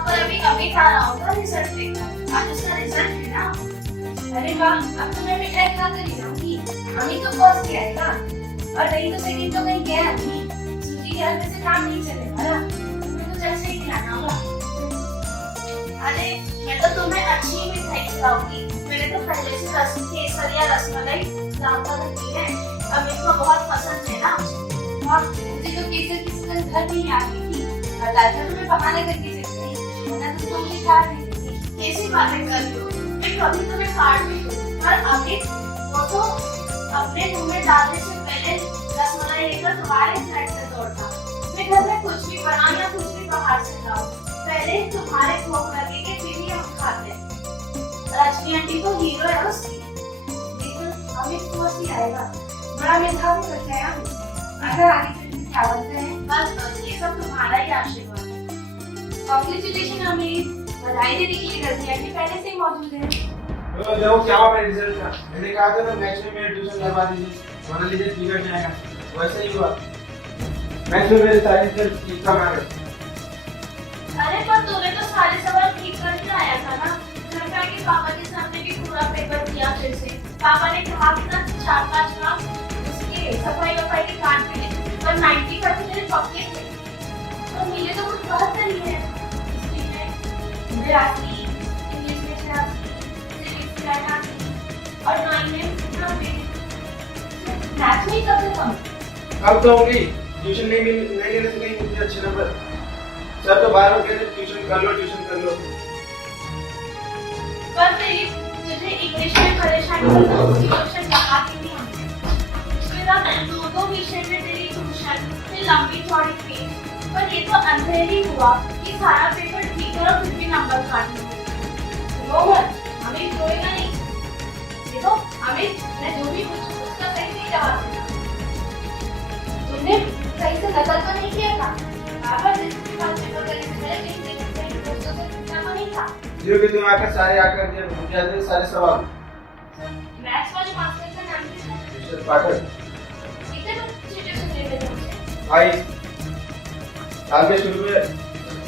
पर अभी अभी खा रहा होगा रिजल्ट लेकर। आज उसका रिजल्ट है ना। अरे वाह, अब तो मैं मिठाई खा कर ही रहूंगी। अभी तो फर्स्ट ही आएगा और नहीं तो सेकंड तो कहीं गया नहीं। सूजी के हलवे से काम नहीं चलेगा ना, तो चल से ही खाना होगा। अरे मैं तो तुम्हें अच्छी मिठाई खिलाऊंगी। मैंने तो पहले से केसर या रसमलाई लाता रखी है, अब इसको बहुत पसंद है ना। हाँ, मुझे तो केसर की सुगंध घर में ही आ गई थी। बताया तो मैं बहाने करके चली गई, वरना तो तुम मुझे काट नहीं देती। कैसी बातें कर रही हो? मैं कभी तुम्हें काट नहीं दूँ, पर अभी वो तो अपने मुंह में डालने से पहले रसमलाई लेकर तुम्हारे साइड से दौड़ता। मैं घर में कुछ भी बनाऊं या कुछ भी बाहर से लाऊं, पहले तुम्हारे भूख लगेगी फिर ही हम खाते हैं। रजनी आंटी तो हीरो है उसकी। लेकिन अमित फर्स्ट ही आएगा, बड़ा मेधावी बच्चा है अमित। अगर आगे चल के क्या बनता है, बस ये सब तुम्हारा ही आशीर्वाद है। कांग्रेचुलेशन अमित, बधाई देने के लिए रजनी आंटी पहले से ही मौजूद है। तो देखो क्या हुआ मेरे रिजल्ट का। मैंने कहा था ना मैथ्स में मेरे ट्यूशन लगवा दीजिए, वरना रिजल्ट बिगड़ जाएगा। वैसे ही हुआ, मैथ्स में मेरे सारे रिजल्ट ठीक कम आ गए। अरे पर तूने तो सारे सवाल ठीक करके आया था ना। लड़का के पापा के सामने भी पूरा पेपर दिया फिर से। पापा ने कहा कि ना 4-5 मार्क्स उसके सफाई वफाई के काट के लिए, पर 95 मेरे पक्के थे। तो मिले तो कुछ बहुत सही है। गुजराती, इंग्लिश में शराबी, सिविक्स में अनाथी और 9 में मैथ्स में कब से कम। अब तो होगी, ट्यूशन नहीं लेने से नहीं मिलते अच्छे नंबर। सर तो बार बार कहते ट्यूशन कर लो, ट्यूशन कर लो। पर तेरी तुझे इंग्लिश में परेशानी करना उसकी ट्यूशन लगाती नहीं हमने। मेरा 2 विषय में तेरी ट्यूशन से लंबी चौड़ी थी, पर ये तो अंधेरी हुआ कि सारा पेपर ठीक करो फिर भी नंबर काट लो। रोमन, हमें रोएगा नहीं। देखो अमित, मैं जो भी पूछूं उसका सही से जवाब देना। तुमने सही से नकल तो नहीं किया था? बाबा जिसके पास पेपर करने से पहले कहीं दोस्तों से पूछना तो नहीं था? जो कि तुम आकर सारे आकर दिए मुझे आते सारे सवाल। मैथ्स वाले मास्टर का नाम क्या है? मिस्टर पाठक। कितने बच्चे ट्यूशन लेते थे उनसे? भाई साल के शुरू में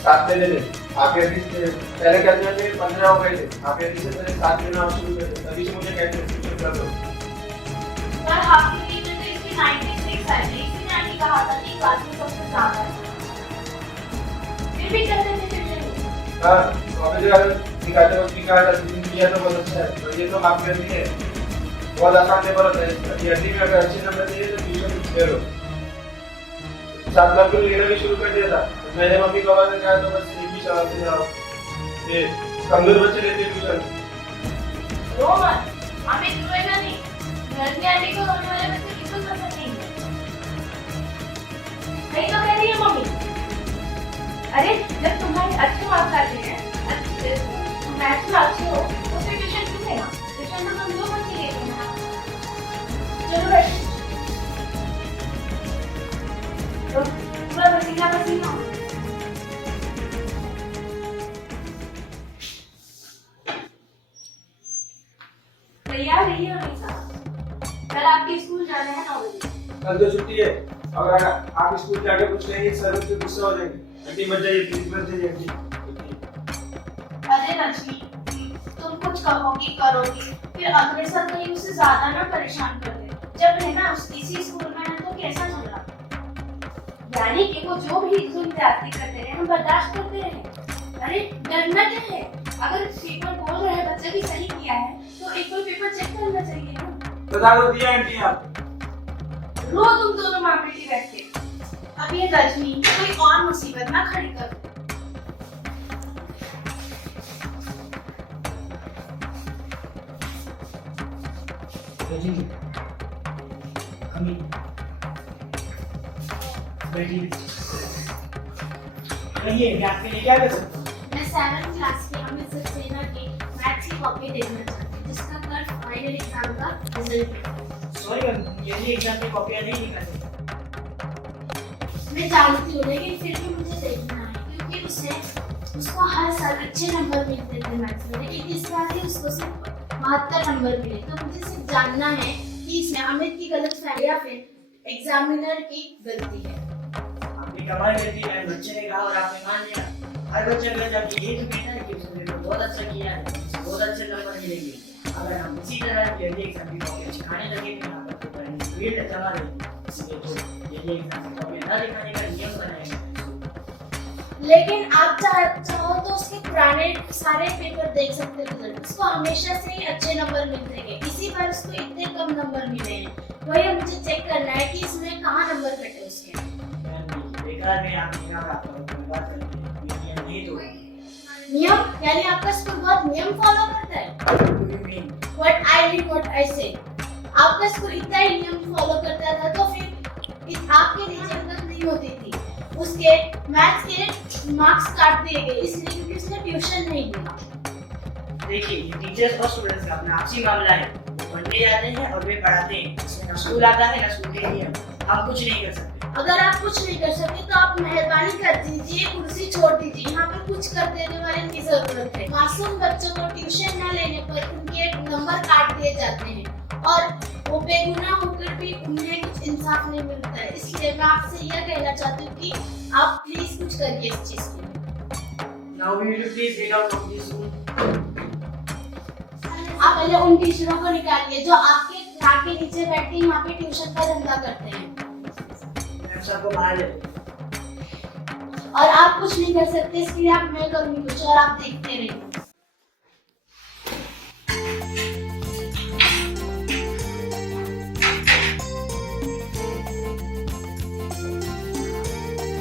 7 लेने थे, आखिर पहले कहते थे 15 हो गए थे, आखिर से पहले 7 लेना शुरू कर दिया। तभी से मुझे कहते हैं ट्यूशन कर दो। पर आपके लिए तो इसकी 96 आई थी, इसने आके कहा था कि क्लास में सबसे ज्यादा है। फिर भी करते थे ट्यूशन। हाँ, कॉलेज वाले दिखाते हो कि क्या किया तो बहुत अच्छा है, पर ये तो हाफ ईयरली है, बहुत आसान पेपर होता है। ईयरली में अगर अच्छे नंबर चाहिए तो ट्यूशन ले लो। 7 लाख लेना भी शुरू कर दिया था। मैंने मम्मी पापा से कहा तो बस एक ही चलाते जाओ, ये कमजोर बच्चे लेते ट्यूशन। रोमन, हमें रोएगा नहीं। घर में आने को रोने वाले बच्चे बिल्कुल पसंद नहीं है। नहीं तो कह रही है मम्मी। अरे जब तुम्हारे अच्छे मार्क्स आते हैं, अच्छे मैथ्स में अच्छे हो, तो फिर ट्यूशन क्यों लेना? ट्यूशन तो तुम 2 बच्चे लेते हैं ना। चलो बैठ। तो पूरा पसीना पसीना हो। तैयार रहिए हमेशा। कल आपके स्कूल जाना है 9 बजे। कल तो छुट्टी है, अगर आप स्कूल जाके कुछ कहेंगे सर मुझसे गुस्सा हो जाएंगे। छुट्टी मत जाइए, प्लीज मत जाइए। अरे रजनी, तुम कुछ कहोगी करोगी, फिर अगले साल कहीं उससे ज्यादा ना परेशान कर दे। जब है ना इसी स्कूल में है तो कैसा झगड़ा? यानी कि वो जो भी विद्यार्थी करते रहे हम बर्दाश्त करते रहे। अरे डरना क्या है? अगर पेपर बोल रहे हैं बच्चे भी सही किया है तो एक बार पेपर चेक करना चाहिए ना। बता दो दिया आंटी आप। रो तुम दोनों माँ बेटी बैठ के। अब ये रजनी कोई और मुसीबत ना खड़ी कर। कहिए आपके लिए क्या कर सकता हूँ? मैं 7th क्लास के अमित सक्सेना की मैथ्स की कॉपी देखना चाहती हूँ, जिसका कल फाइनल एग्जाम का रिजल्ट है। सॉरी मैम, यही एग्जाम की कॉपियाँ नहीं निकाल सकता। मैं जानती हूँ, लेकिन फिर भी मुझे देखना है क्योंकि उसको हर साल अच्छे नंबर मिलते थे मैथ्स में, लेकिन इस बार ही उसको सिर्फ 72 नंबर मिले। तो मुझे सिर्फ जानना है कि इसमें अमित की गलतफहमी या फिर एग्जामिनर की गलती है। आपकी कमाल करती है, बच्चे ने कहा और आपने मान लिया। हर बच्चा कहता है कि ये जो बेटा है कि उसने तो बहुत अच्छा किया है, बहुत अच्छे नंबर मिलेंगे। अगर हम इसी तरह ये एग्जाम की कॉपी सिखाने लगे तो यहाँ पर तो स्पीड चला रहेगी। इसलिए तो ये एग्जाम की कॉपी ना दिखाने का नियम बनाएंगे। लेकिन आप चाहो तो उसके पुराने सारे पेपर देख सकते हो रिजल्ट। उसको हमेशा से ही अच्छे नंबर मिलते हैं, इसी बार उसको इतने कम नंबर मिले हैं। वही मुझे चेक करना है कि इसमें कहाँ नंबर कटे उसके। बेकार में आप नियम आपका बात करते हैं, ये नियम नहीं तोड़ेंगे। नियम यानी आपका स्कूल बहुत नियम फॉलो करता है। What I mean, what I say. आपका स्कूल इतना ही नियम फॉलो करता था तो फिर आपके नीचे हिम्मत नहीं होती थी। उसके मैथ्स के मार्क्स काट दिए गए इसलिए क्योंकि उसने ट्यूशन नहीं लिया। देखिए ये टीचर्स और स्टूडेंट्स का अपना आपसी मामला है। वो पढ़ने जाते हैं और वे पढ़ाते हैं। इसमें ना स्कूल आता है ना स्कूल के नियम। हम कुछ नहीं कर सकते। अगर आप कुछ नहीं कर सकते तो आप मेहरबानी कर दीजिए, कुर्सी छोड़ दीजिए। यहाँ पर कुछ कर देने वाले की जरूरत है। मासूम बच्चों को ट्यूशन न लेने पर उनके नंबर काट दिए जाते हैं और वो बेगुनाह होकर भी उन्हें कुछ इंसाफ नहीं मिलता है। इसलिए मैं आपसे यह कहना चाहती हूँ कि आप प्लीज कुछ करिए इस चीज के लिए। Now will you please get out of this room? आप पहले उन टीचरों को निकालिए जो आपके घर के नीचे बैठ के यहाँ पे ट्यूशन का धंधा करते हैं। मैं सबको बाहर ले। और आप कुछ नहीं कर सकते, इसके लिए आप मैं करूँगी कुछ और आप देखते रहिए।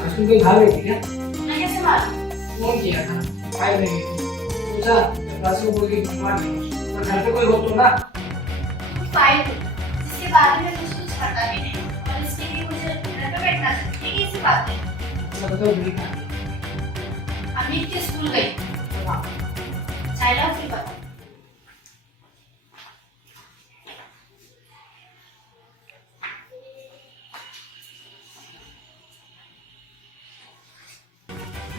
आजकल कोई भाग रही थी क्या? मैं कैसे मारूं? फोन किया था, फाइल नहीं थी। पूछा क्लास में कोई मार नहीं, पर घर पे कोई हो तो ना। फाइल जिसके बारे में मुझे कुछ पता भी नहीं और इसके लिए मुझे घर पे बैठना चाहिए। ये कैसी बात है? मैं बताऊँ बुरी था। अमित के स्कूल गई। चाइल्ड की बात।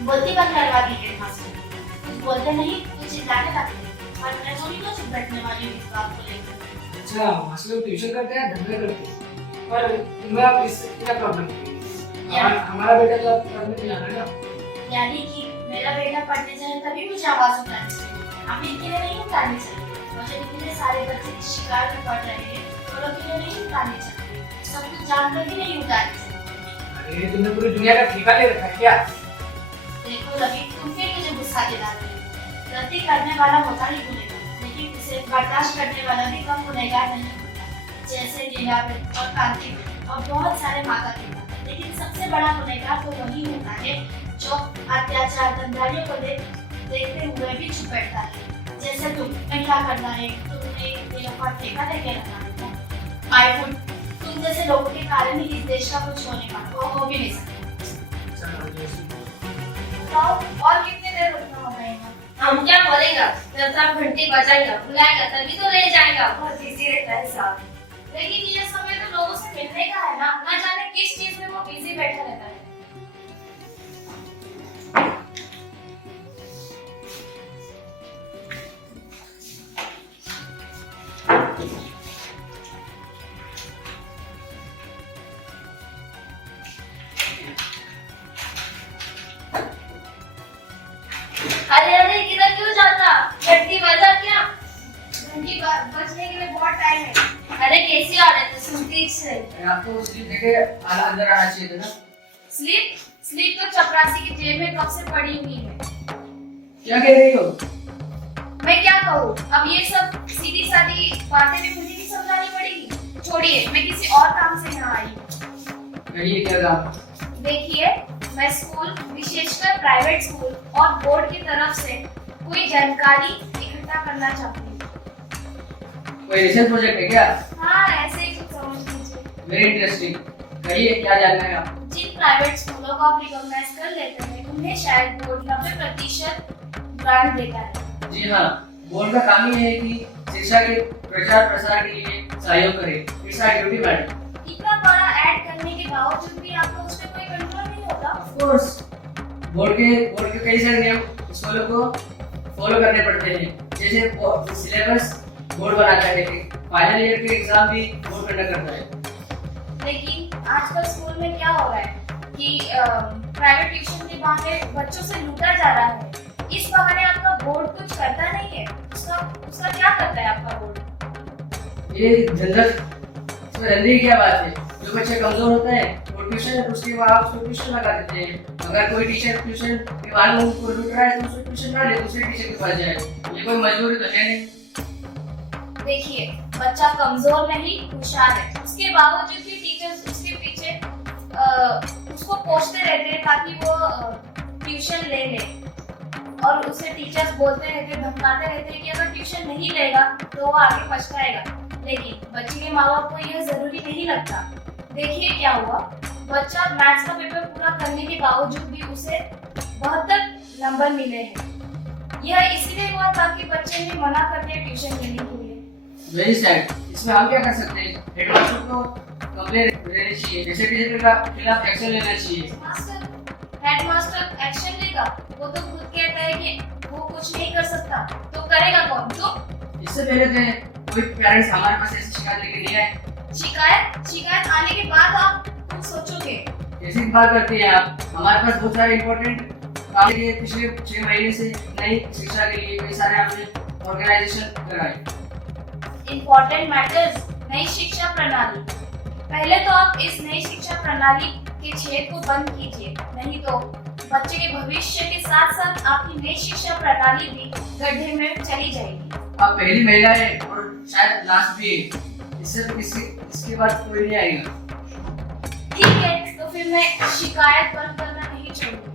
बोलती बंद करवा दीजिए मास्टर। कुछ बोलते नहीं, कुछ चिल्लाने लगते और मैं थोड़ी तो चुप बैठने वाली हूँ इस बात को लेकर। अच्छा मास्टर लोग ट्यूशन करते हैं, धंधा करते हैं, पर तुम्हें आप इससे क्या प्रॉब्लम है? हमारा बेटा तो पढ़ने नहीं जाना है ना। यानी कि मेरा बेटा पढ़ने जाए तभी मुझे आवाज उठानी चाहिए, अमित के लिए नहीं उठानी चाहिए। मुझे इतने सारे बच्चे की शिकायत में पढ़ रहे हैं, वो लोग के लिए नहीं उठानी चाहिए। सब कुछ जानकर भी नहीं उठानी चाहिए। अरे तुमने पूरी दुनिया का ठेका ले रखा है क्या? देखो रवि, तुम फिर मुझे गुस्सा दिला रहे हो। गलती करने वाला होता ही गुनहगार, लेकिन उसे बर्दाश्त करने वाला भी कम गुनहगार नहीं होता। जैसे लीलावती और कार्तिक और बहुत सारे माता पिता, लेकिन सबसे बड़ा गुनहगार तो वही होता है जो अत्याचार धंधारियों को देखते हुए भी चुप बैठता है। जैसे तुम्हें क्या करना है? तुमने ये ऊपर ठेका लेके रखा है। आई वुड तुम जैसे लोगों के कारण ही इस देश का कुछ होने वाला हो भी नहीं सकता। और कितनी देर रुकना होगा यहाँ? हम क्या बोलेगा? जब तक घंटी बजाएगा बुलाएगा तभी तो ले जाएगा। बहुत बिजी रहता है साहब। लेकिन ये समय तो लोगों से मिलने का है ना जाने किस चीज में वो बिजी बैठा रहता है। अरे अरे किधर क्यों जाता? घंटी बजा क्या? घंटी बजने के लिए बहुत टाइम है। अरे कैसी औरत है, सुनती से। आपको स्लीप देखे अंदर आना चाहिए था ना। स्लीप तो चपरासी की जेब में कब से पड़ी हुई है। क्या कह रही हो? मैं क्या कहूँ? अब ये सब सीधी सादी बातें भी मुझे नहीं समझानी पड़ेगी। छोड़िए, मैं किसी और काम से यहाँ आई हूँ। कहिए क्या काम? देखिए, मैं स्कूल, विशेषकर प्राइवेट स्कूल और बोर्ड की तरफ से कोई जानकारी इकट्ठा करना चाहती हूँ। कोई रिसर्च प्रोजेक्ट है क्या? हाँ, ऐसे ही कुछ समझ लीजिए। Very interesting. कहिए क्या जानना है आपको? जिन प्राइवेट स्कूलों को आप रिकॉग्नाइज कर लेते हैं, उन्हें शायद बोर्ड 90% ग्रांट देता है। जी हाँ, बोर्ड का काम ही है कि शिक्षा के प्रचार प्रसार के लिए सहयोग करे। It's our duty madam. इतना बड़ा ऐड करने के बावजूद भी आपको उस पर कोई कंट्रोल नहीं होता? ऑफ कोर्स, बोर्ड के कई सारे नियम स्कूलों को फॉलो करने पड़ते हैं। जैसे सिलेबस बोर्ड बनाता है, फाइनल ईयर के एग्जाम भी बोर्ड कंडक्ट करता है। लेकिन आजकल स्कूल में क्या हो रहा है? कि प्राइवेट ट्यूशन के बहाने बच्चों से लूटा जा रहा है। इस बहाने आपका बोर्ड कुछ करता नहीं है। उसका क्या करता है आपका बोर्ड? ये झंझट इसमें रंदी की क्या बात है? जो बच्चे कमजोर होते हैं वो ट्यूशन, उसके बाद उसको ट्यूशन लगा देते हैं। अगर कोई टीचर ट्यूशन के बाद लोगों को लूट रहा है तो उसको ट्यूशन ना ले, दूसरे टीचर के पास जाए। ये कोई मजबूरी तो है नहीं। देखिए, बच्चा कमजोर नहीं, होशियार है। उसके बावजूद भी टीचर्स उसके पीछे उसको कोसते रहते हैं ताकि वो ट्यूशन ले ले, और उसे टीचर्स बोलते रहते, धमकाते रहते कि अगर ट्यूशन नहीं लेगा तो वो आगे पछताएगा। लेकिन बच्चे के माँ बाप को यह जरूरी नहीं लगता। देखिए क्या हुआ, बच्चा मैथ्स का पेपर पूरा करने के बावजूद भी उसे 72 नंबर मिले हैं। यह इसलिए हुआ ताकि बच्चे ने मना कर दिया ट्यूशन लेने के लिए। Very sad. इसमें हम क्या कर सकते हैं? हेडमास्टर को कंप्लेंट लेनी चाहिए, जैसे टीचर के खिलाफ एक्शन लेना चाहिए। हेडमास्टर एक्शन लेगा? वो तो खुद कहता है कि वो कुछ नहीं कर सकता, तो करेगा कौन? तो इससे पहले तो कोई पेरेंट्स हमारे पास ऐसी शिकायत लेके नहीं आए। शिकायत आने के बाद आप कुछ सोचोगे। कैसी बात करती हैं आप? हमारे पास बहुत सारे इम्पोर्टेंट काम के लिए पिछले 6 महीने से नई शिक्षा के लिए कई सारे आपने ऑर्गेनाइजेशन कराए। इम्पोर्टेंट मैटर्स, नई शिक्षा प्रणाली। पहले तो आप इस नई शिक्षा प्रणाली के छेद को बंद कीजिए, नहीं तो बच्चे के भविष्य के साथ साथ आपकी नई शिक्षा प्रणाली भी गड्ढे में चली जाएगी। आप पहली महिला है और शायद लास्ट भी है। इसके बाद कोई नहीं आएगा। ठीक है, तो फिर मैं शिकायत बंद करना नहीं छोड़ूंगी।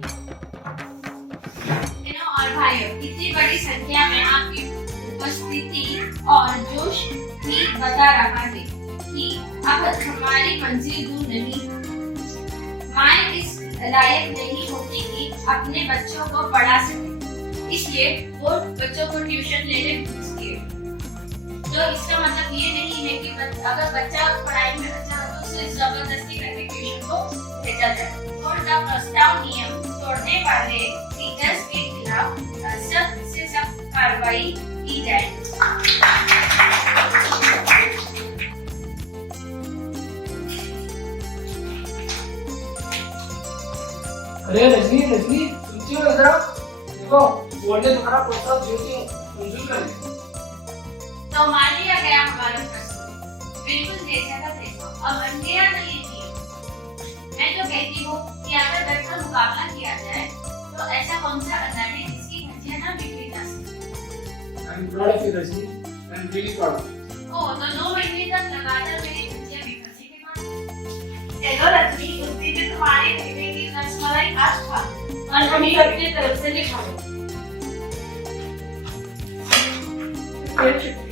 और भाइयों, इतनी बड़ी संख्या में आपकी उपस्थिति और जोश भी बता रहा है कि अब हमारी मंजिल दूर नहीं। माँ इस लायक नहीं होती कि अपने बच्चों को पढ़ा सके, इसलिए वो बच्चों को ट्यूशन लेने भेजती है। तो इसका मतलब ये नहीं है कि अगर बच्चा पढ़ाई में अच्छा हो तो उसे जबरदस्ती करके ट्यूशन को भेजा जाए। कोर्ट का प्रस्ताव नियम तोड़ने वाले टीचर्स के खिलाफ सख्त से सख्त कार्रवाई की जाए। अरे रजनी सुनती हो जरा? देखो बोर्ड ने तुम्हारा प्रस्ताव मंजूर कर लिया। तो मान लिया गया हमारा प्रश्न, बिल्कुल जैसा था तैसा। अब अंधेरा नहीं किया। मैं तो कहती हूँ कि अगर बैठकर मुकाबला किया जाए तो ऐसा कौन सा अदा है जिसकी हड्डियां ना बिखरी जा सके। I'm proud of you, Rajni. I'm really proud of you. तो 2 महीने तक लगातार मेरी हड्डियां बिखरने के बाद चलो रजनी, उस दिन तुम्हारे बेटे की रसमलाई आज खा और हम सबकी तरफ से लिखा Thank you.